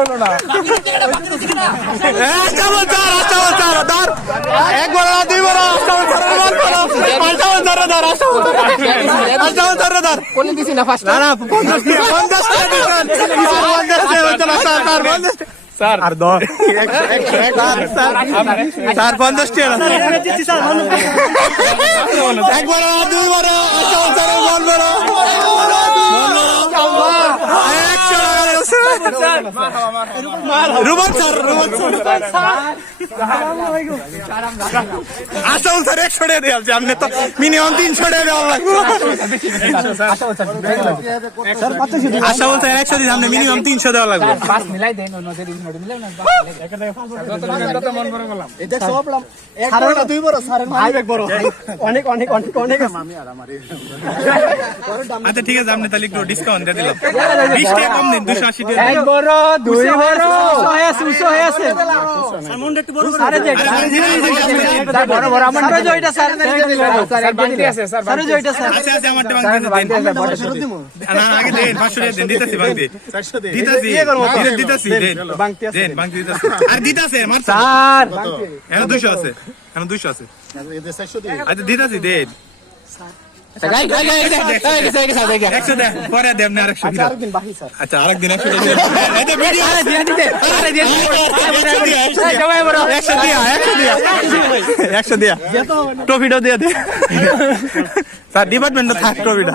হলো না একবার দুই বার কোন দিছি না ফার্স্ট স্যার আর 10 স্যার 50 টাকা একবার দুই বার রুমান স্যার আসল স্যার 100 টাকা দেওয়া আপনি তো মিনিমাম 300 টাকা দেওয়া লাগবে আশা বলছে 100 দিন আপনি মিনিমাম 300 দেওয়া লাগবে পাঁচ মিলাই দেন নজর ইগনোর মিলাই না এটা সব সারা দুই বড় সারা আইবেক বড় অনেক অনেক অনেক অনেক মামি আর আমারে আচ্ছা ঠিক আছে আপনি তাহলে একটু ডিসকাউন্ট দিয়ে দিলাম 20 টাকা কম দিন 280 টাকা এক বড় দুই বড় 100 হয়ে আছে সামুন্ড একটু বড় সারে যে বড় বড় আমার সারে জয়টা স্যার স্যার বাকি আছে স্যার সারে জয়টা স্যার আচ্ছা আচ্ছা আমারটা বাকি দেন না আগে দেন 500 টাকা দেন দিতেছি বাকি দিতেছি দেন বাকি দিতেছি আর দিতেছে আমার স্যার এখন 200 আছে এখন 200 আছে আচ্ছা দিতেছি দেন পরে দেব না আরেকশো আচ্ছা আরেকদিন 100 দিয়া ট্রফিটা দিয়ে দে স্যার ডিপার্টমেন্টটা থাক ট্রফিটা